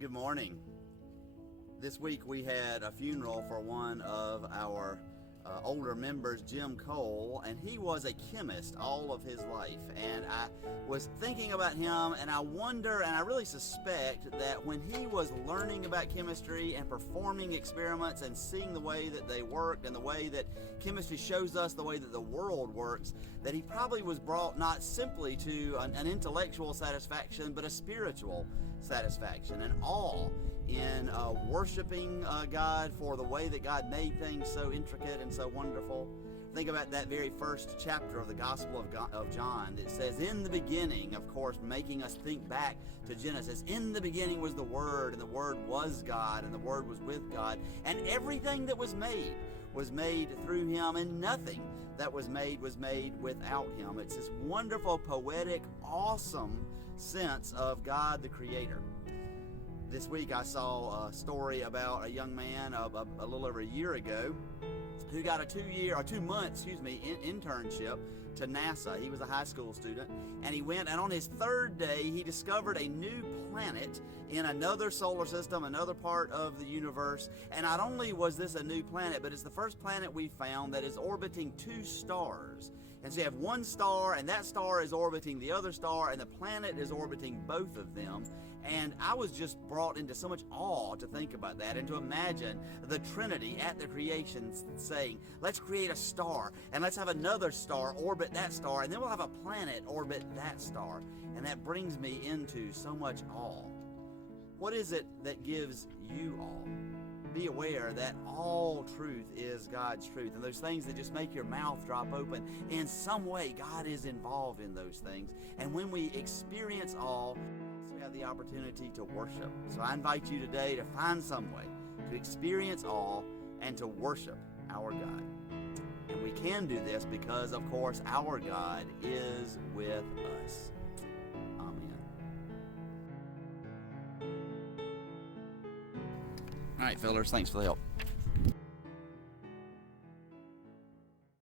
Good morning. This week we had a funeral for one of our older members, Jim Cole, and he was a chemist all of his life. And I was thinking about him, and I wonder, and I really suspect that when he was learning about chemistry and performing experiments and seeing the way that they worked and the way that chemistry shows us the way that the world works, that he probably was brought not simply to an intellectual satisfaction, but a spiritual satisfaction and awe in worshiping God for the way that God made things so intricate and so wonderful. Think about that very first chapter of the Gospel of John that says, in the beginning, of course, making us think back to Genesis. In the beginning was the Word, and the Word was God, and the Word was with God. And everything that was made through Him, and nothing that was made without Him. It's this wonderful, poetic, awesome sense of God the Creator. This week I saw a story about a young man a little over a year ago who got a 2 month internship to NASA. He was a high school student, and he went, and on his third day he discovered a new planet in another solar system, another part of the universe. And not only was this a new planet, but it's the first planet we found that is orbiting two stars. And so you have one star, and that star is orbiting the other star, and the planet is orbiting both of them. And I was just brought into so much awe to think about that and to imagine the Trinity at the creation saying, let's create a star, and let's have another star orbit that star, and then we'll have a planet orbit that star. And that brings me into so much awe. What is it that gives you awe? Be aware that all truth is God's truth, and those things that just make your mouth drop open, in some way God is involved in those things. And when we experience awe, we have the opportunity to worship. So I invite you today to find some way to experience awe and to worship our God. And we can do this because, of course, our God is with us. Amen. All right, fellers, thanks for the help.